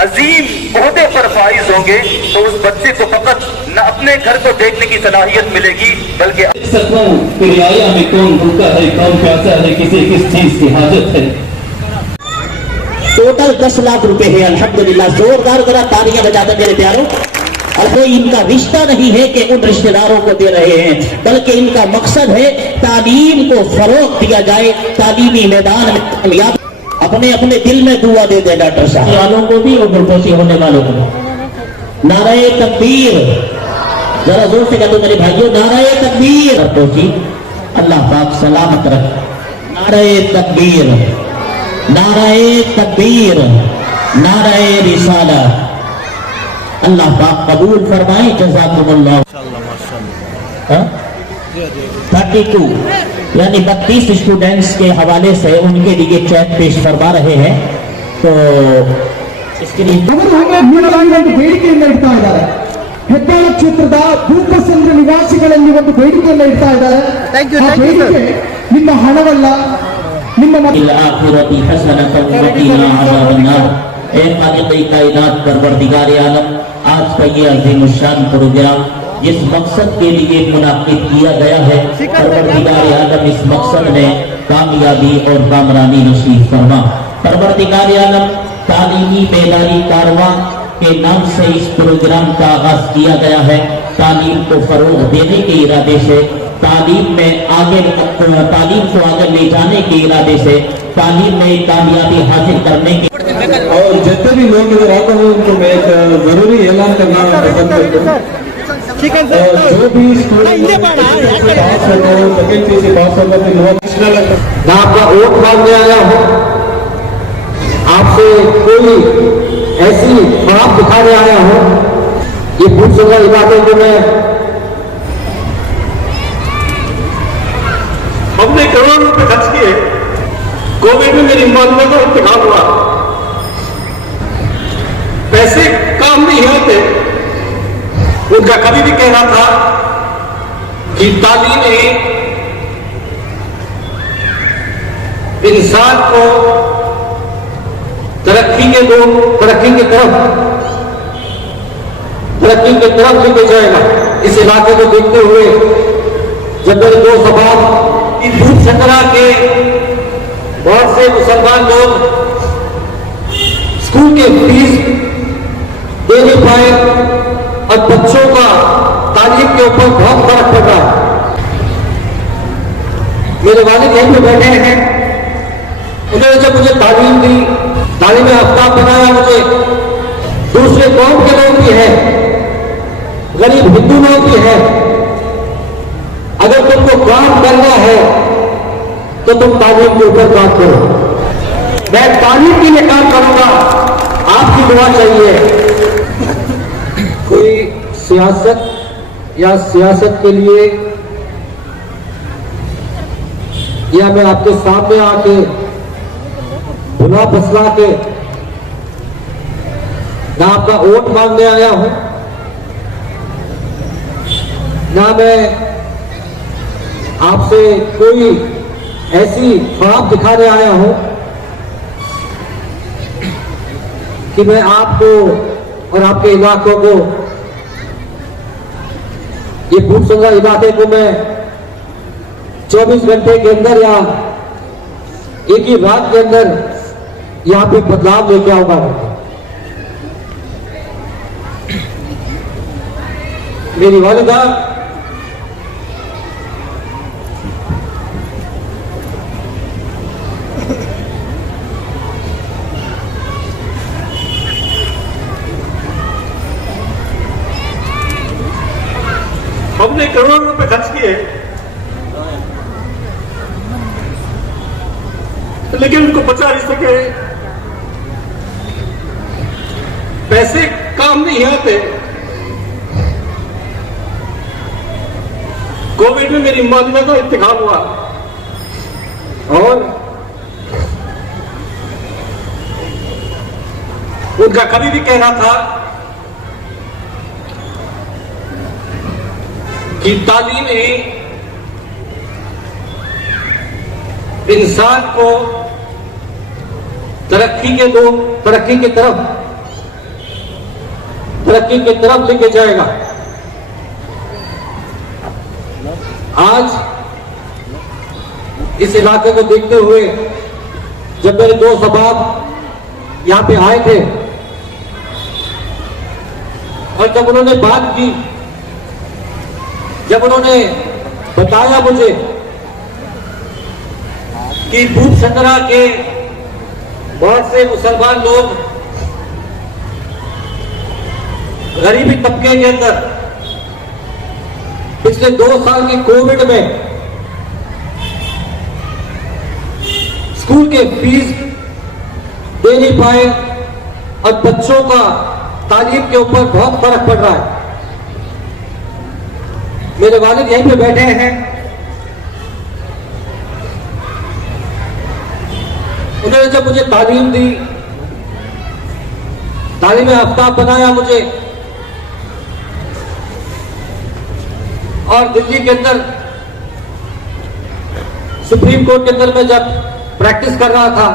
अजीम ओहदे पर फाइज होंगे तो उस बच्चे को फकत न अपने घर को देखने की सलाहियत मिलेगी बल्कि रियाया में कौन भूखा है, कौन प्यासा है, किसी किस चीज की हाजत है। टोटल 10 लाख रुपए है। अल्हम्दुलिल्लाह, जोरदार जरा तालियां बजाकर मेरे प्यारों। और कोई इनका रिश्ता नहीं है कि उन रिश्तेदारों को दे रहे हैं, बल्कि इनका मकसद है तालीम को फरोग दिया जाए, तालीमी मैदान में कामयाब। अपने अपने दिल में दुआ दे दे डॉक्टर साहब वालों को भी और गुरदोशी होने वालों को। नारे तकबीर, जरा जोर से कहते मेरे भाइयों, नारे तकबीर। गुरदोशी अल्लाह पाक सलामत रखे। नारे तकबीर, नारे तकबीर, नारे रिसाला। अल्लाह पाक कबूल फरमाए। जज़ाकुमुल्लाह। 32 यानी 32 स्टूडेंट्स के हवाले से उनके लिए चेक पेश फरमा रहे हैं। तो इसके लिए ಬೇಡಿಕೆಯನ್ನು ಇಡ್ತಾ ಇದ್ದಾರೆ। ಹೆಬ್ಬಾಳ ಕ್ಷೇತ್ರದ ಭೂಪಸಂದ್ರ ನಿವಾಸಿಗಳಲ್ಲಿ ಒಂದು ಬೇಡಿಕೆಯನ್ನು ಇಡ್ತಾ ಇದ್ದಾರೆ। ಆ ಬೇಡಿಕೆ ನಿಮ್ಮ ಹಣವಲ್ಲ, ನಿಮ್ಮ परवरदिगार आलम, आज का ये अज़ीमुश्शान प्रोग्राम जिस मकसद के लिए मुनाकिद किया गया है, परवरदिगार आलम इस मकसद में कामयाबी और कामरानी नसीब फरमा। परवरदिगार आलम तालीमी बेदारी कारवां के नाम से इस प्रोग्राम का आगाज किया गया है। तालीम को फरोग देने के इरादे से, तालीम में आगे तालीम को आगे ले जाने के इरादे से, तालीम में कामयाबी हासिल करने के। और जितने भी लोग इधर आते हैं उनको मैं एक जरूरी ऐलान करना पसंद करता हूँ। जो भी स्टूडेंट पास होगा, सेकेंड पी से पास होगा, फिर मैं आपका वोट मांगने आया हूँ। आपसे कोई ऐसी ख्वाब दिखाने आया हूँ। ये भूल सजा इबादत को मैं हमने करोड़ों रुपए खर्च किए। कोविड में मेरी मानने का इंतकाल हुआ। पैसे काम नहीं होते। उनका कभी भी कहना था कि तालीम इंसान को तरक्की की तरफ लेके जाएगा। इस इलाके को देखते हुए जब मेरे दोस्त अहबाब दूध सकरा के बहुत से मुसलमान लोग स्कूल के फीस दे नहीं पाए और बच्चों का तालीम के ऊपर बहुत फर्क पड़ रहा है। मेरे वालिद यहीं पे बैठे हैं। उन्होंने जब मुझे तालीम दी, तालीम आफ्ताब बनाया मुझे। दूसरे कौम के लोग भी हैं, गरीब हिंदू लोग भी हैं। अगर तुमको काम करना है तो तुम तालीम के ऊपर काम करो। मैं तालीम के लिए काम करूंगा, आपकी दुआ चाहिए। कोई सियासत या सियासत के लिए या मैं आपके सामने आके भुला फसला के ना आपका वोट मांगने आया हूं, ना मैं आपसे कोई ऐसी ख्वाब दिखाने आया हूं कि मैं आपको और आपके इलाकों को, ये भूख संगा इलाके को मैं 24 घंटे के अंदर या एक ही रात के अंदर यहां पे बदलाव लेके आऊंगा। मेरी वालिदा हमने करोड़ों रुपए खर्च किए, लेकिन उनको बचा नहीं सके। पैसे काम नहीं आते। कोविड में मेरी मालिया का इंतकाल हुआ और उनका कभी भी कहना था कि तालीम इंसान को तरक्की की तरफ तरक्की की तरफ लेके जाएगा। आज इस इलाके को देखते हुए जब मेरे दोस्त अहबाब यहां पे आए थे और जब उन्होंने बात की, जब उन्होंने बताया मुझे कि भूप संदरा के बहुत से मुसलमान लोग गरीबी तबके के अंदर पिछले 2 साल की कोविड में स्कूल के फीस दे नहीं पाए और बच्चों का तालीम के ऊपर बहुत फर्क पड़ रहा है। मेरे वालिद यहीं पे बैठे हैं, उन्होंने जब मुझे तालीम दी, तालीम आफ्ताब बनाया मुझे, और दिल्ली के अंदर सुप्रीम कोर्ट के अंदर मैं जब प्रैक्टिस कर रहा था,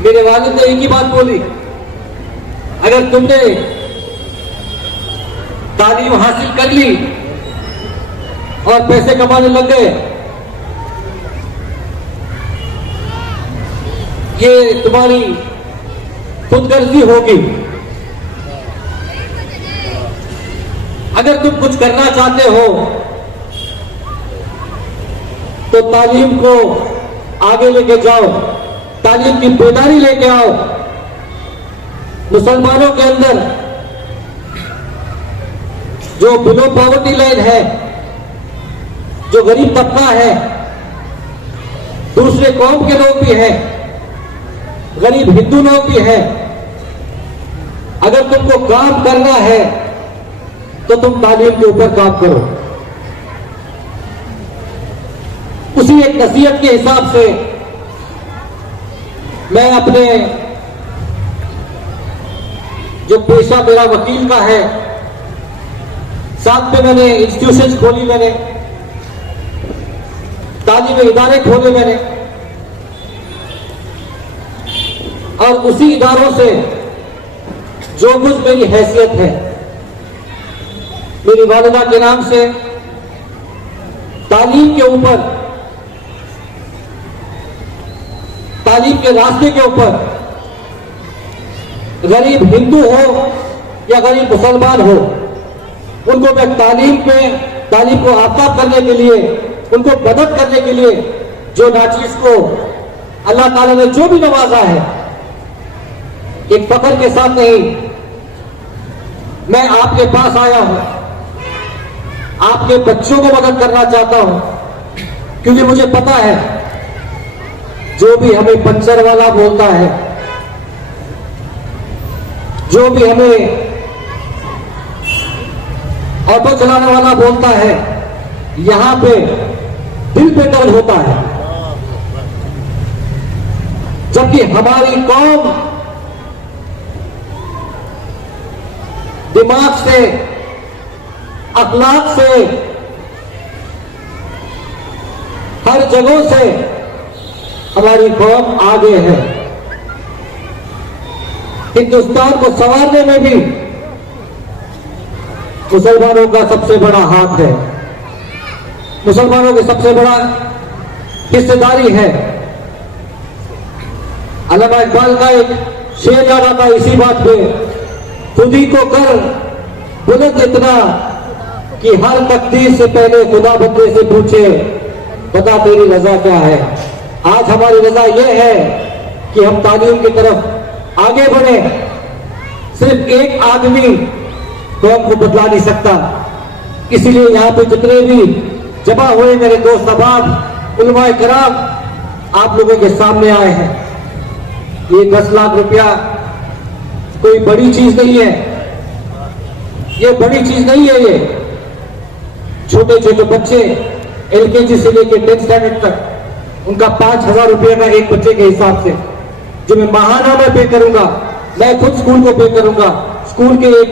मेरे वालिद ने एक ही बात बोली, अगर तुमने तालीम हासिल कर ली और पैसे कमाने लग गए, ये तुम्हारी खुदगर्जी होगी। अगर तुम कुछ करना चाहते हो तो तालीम को आगे लेके जाओ, तालीम की बेदारी लेके आओ। मुसलमानों के अंदर जो बिलो पॉवर्टी लाइन है, जो गरीब तबका है, दूसरे कौम के लोग भी हैं, गरीब हिंदू लोग भी हैं, अगर तुमको काम करना है तो तुम तालीम के ऊपर काम करो। उसी एक नसीहत के हिसाब से मैं अपने जो पेशा मेरा वकील का है, साथ में मैंने इंस्टीट्यूशन खोली, मैंने तालीमी इदारे खोले मैंने, और उसी इदारों से जो कुछ मेरी हैसियत है, मेरी वालिदा के नाम से तालीम के ऊपर, तालीम के रास्ते के ऊपर, गरीब हिंदू हो या गरीब मुसलमान हो, उनको मैं तालीम को आफ्ताब करने के लिए, उनको मदद करने के लिए, जो नाचीज को अल्लाह ताला ने जो भी नवाजा है, एक फख्र के साथ नहीं, मैं आपके पास आया हूं, आपके बच्चों को मदद करना चाहता हूं, क्योंकि मुझे पता है जो भी हमें पंचर वाला बोलता है, जो भी हमें ऑटो चलाने वाला बोलता है, यहां पे दिल पे दर्द होता है, जबकि हमारी कौम दिमाग से, अखलाक से, हर जगह से हमारी कौम आगे है। हिंदुस्तान को संवारने में भी मुसलमानों का सबसे बड़ा हाथ है, मुसलमानों की सबसे बड़ा हिस्सेदारी है। अल्लामा इकबाल का एक शेर याद आता है इसी बात पे, खुद ही को कर बुलंद इतना कि हर तकदीर से पहले खुदा बंदे से पूछे बता तेरी रजा क्या है। आज हमारी रजा यह है कि हम तालीम की तरफ आगे बढ़े। सिर्फ एक आदमी कौम को बदला नहीं सकता, इसीलिए यहाँ पे जितने भी जमा हुए मेरे दोस्त अहबाब, उलमाए कराम, आप लोगों के सामने आए हैं। ये 10 लाख रुपया कोई बड़ी चीज नहीं है, ये बड़ी चीज नहीं है। ये छोटे छोटे बच्चे LKG से लेकर 10th स्टैंडर्ड तक, उनका 5,000 रुपये का एक बच्चे के हिसाब से जो मैं माहाना में पे करूंगा, मैं खुद स्कूल को पे करूंगा। स्कूल के एक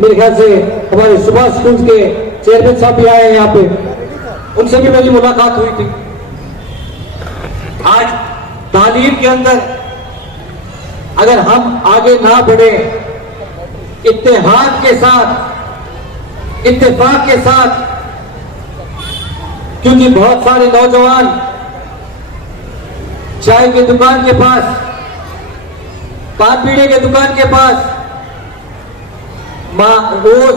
मेरे ख्याल से हमारे सुबह स्कूल के चेयरमैन साहब भी आए हैं यहाँ पे, उनसे भी मेरी मुलाकात हुई थी। आज तालीम के अंदर अगर हम आगे ना बढ़े इत्तेहाद के साथ, इत्तेफाक के साथ, क्योंकि बहुत सारे नौजवान चाय की दुकान के पास, पान पीने के दुकान के पास रोज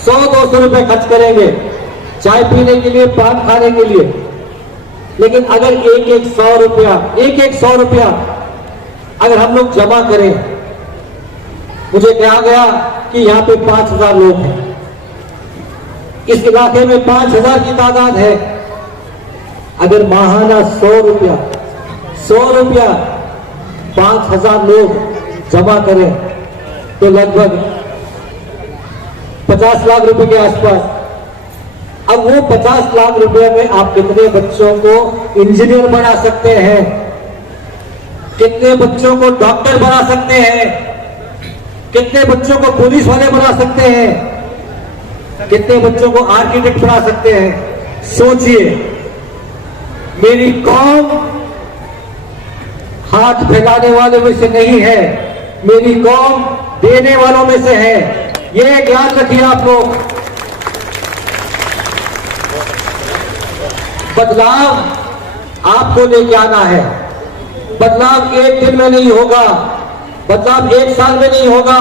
100-200 रुपए खर्च करेंगे चाय पीने के लिए, पान खाने के लिए। लेकिन अगर एक 100 रुपया अगर हम लोग जमा करें, मुझे कहा गया कि यहाँ पे 5000 लोग हैं, इस इलाके में 5000 की तादाद है। अगर माहाना 100 रुपया 5000 लोग जमा करें तो लगभग 50 लाख रुपए के आसपास। अब वो 50 लाख रुपए में आप कितने बच्चों को इंजीनियर बना सकते हैं, कितने बच्चों को डॉक्टर बना सकते हैं, कितने बच्चों को पुलिस वाले बना सकते हैं, कितने बच्चों को आर्किटेक्ट बना सकते हैं। सोचिए, मेरी कौम हाथ फैलाने वाले में से नहीं है, मेरी कौम देने वालों में से है। ये याद रखिए आप लोग। बदलाव आपको लेके आना है। बदलाव एक दिन में नहीं होगा, बदलाव 1 साल में नहीं होगा,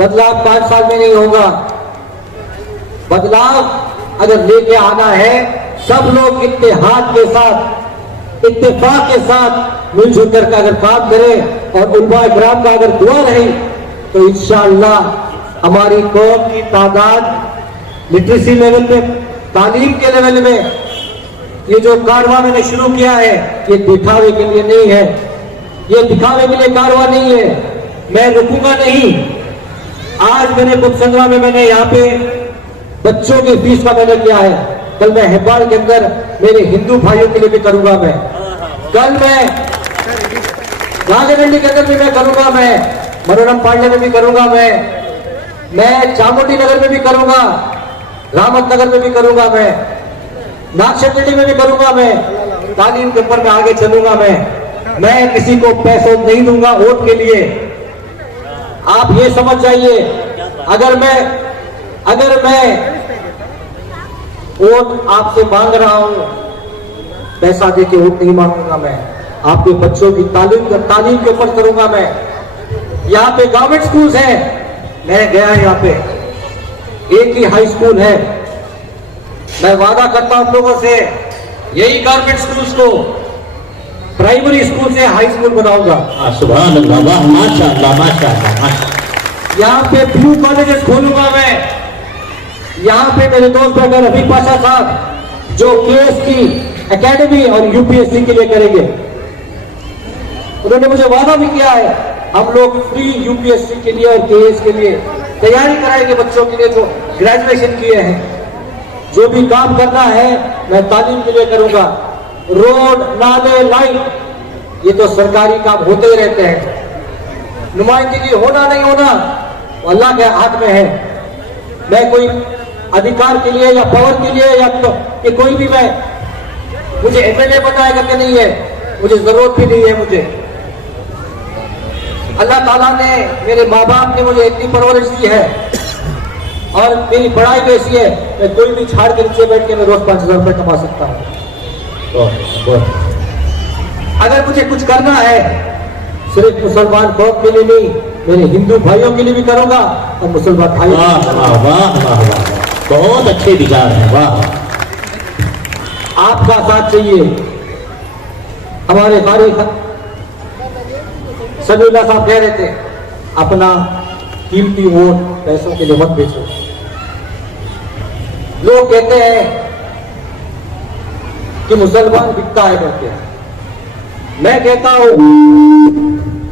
बदलाव 5 साल में नहीं होगा। बदलाव अगर लेके आना है, सब लोग इत्तेहाद के साथ, इत्तेफाक के साथ मिलजुल कर अगर काम करें और उलमा इकराम का अगर दुआ रही, तो इंशाअल्लाह हमारी कौम की तादाद लिटरेसी लेवल पे, तालीम के लेवल में, ये जो कारवां मैंने शुरू किया है, ये दिखावे के लिए नहीं है, ये दिखावे के लिए कारवां नहीं है। मैं रुकूंगा नहीं। आज मैंने कुपसंद्रा में मैंने यहाँ पे बच्चों की फीस का मैंने किया है, कल मैं हेब्बाल के अंदर मेरे हिंदू भाइयों के लिए भी करूंगा। मैं कल मैं राजगंडी के अंदर भी मैं करूंगा, मैं मनोरम पांडे में भी करूंगा, मैं चामुंडी नगर में भी करूंगा, रामत नगर में भी करूंगा, मैं नागशक्ति में भी करूंगा। मैं तालीम के ऊपर में आगे चलूंगा। मैं किसी को पैसों नहीं दूंगा वोट के लिए। आप ये समझ जाइए, अगर मैं वोट आपसे मांग रहा हूं, पैसा देके वोट नहीं मांगूंगा। मैं आपके बच्चों की तालीम के ऊपर करूंगा। मैं यहाँ पे गवर्नमेंट स्कूल्स हैं, मैं गया यहाँ पे, एक ही हाई स्कूल है। मैं वादा करता हूं लोगों से, यही गवर्नमेंट स्कूल्स को प्राइमरी स्कूल से हाई स्कूल बनाऊंगा। सुभान अल्लाह, वाह, माशाअल्लाह, माशाअल्लाह। यहाँ पे ब्लू कॉलेजेस खोलूंगा मैं। यहाँ पे मेरे दोस्त बैठे रफीक पाशा साहब, जो केएस की एकेडमी और यूपीएससी के लिए करेंगे। उन्होंने मुझे वादा भी किया है, हम लोग फ्री यूपीएससी के लिए और केएस के लिए तैयारी कराएंगे बच्चों के लिए जो ग्रेजुएशन किए हैं। जो भी काम करना है मैं तालीम के लिए करूंगा। रोड, नाले, लाइट, ये तो सरकारी काम होते ही रहते हैं। नुमाइंदगी होना नहीं होना वो अल्लाह के हाथ में है। मैं कोई अधिकार के लिए या पावर के लिए या तो कि कोई भी मुझे एमएलए बनाया करके नहीं है, मुझे जरूरत भी नहीं है। मुझे अल्लाह ताला ने, मेरे माँ बाप ने मुझे इतनी परवरिश दी है और मेरी पढ़ाई भी ऐसी है, मैं कोई भी झाड़ के नीचे बैठ के मैं रोज 5000 रुपए कमा सकता हूँ। अगर मुझे कुछ करना है, सिर्फ मुसलमान कौम के लिए नहीं, मेरे हिंदू भाइयों के लिए भी करूंगा और मुसलमान भाइयों। वाह वाह वाह वाह, बहुत अच्छे विचार हैं। वाह, आपका साथ चाहिए। हमारे कारी समीउल्लाह साहब कह रहे थे, अपना कीमती वोट पैसों के लिए मत बेचो। लोग कहते हैं कि मुसलमान बिकता है करके। मैं कहता हूं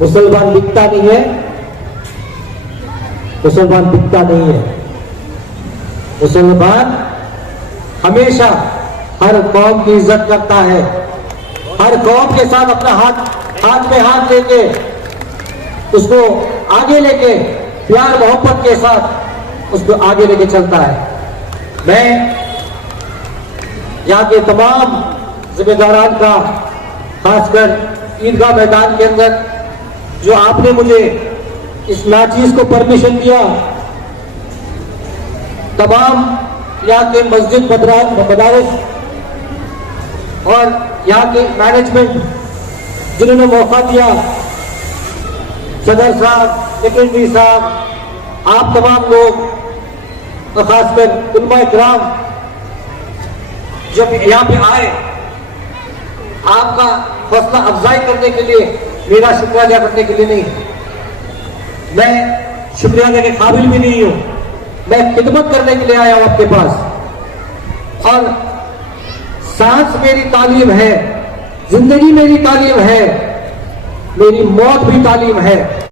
मुसलमान बिकता नहीं है, मुसलमान बिकता नहीं है। मुसलमान हमेशा हर कौम की इज्जत करता है, हर कौम के साथ अपना हाथ में हाथ लेके उसको आगे लेके प्यार मोहब्बत के साथ उसको आगे लेके चलता है। मैं यहाँ के तमाम जिम्मेदारान का, खासकर ईदगाह मैदान के अंदर जो आपने मुझे इस नाचीज को परमिशन दिया, तमाम यहाँ के मस्जिद मदारिस और यहाँ के मैनेजमेंट जिन्होंने मौका दिया, सदर साहब, सेक्रेटरी साहब, आप तमाम लोग और खासकर उलमा इकराम जब यहाँ पे आए, आपका हौसला अफजाई करने के लिए, मेरा शुक्रिया अदा करने के लिए नहीं, मैं शुक्रिया अदा के काबिल भी नहीं हूं, मैं खिदमत करने के लिए आया हूं आपके पास। और सांस मेरी तालीम है, जिंदगी मेरी तालीम है, मेरी मौत भी तालीम है।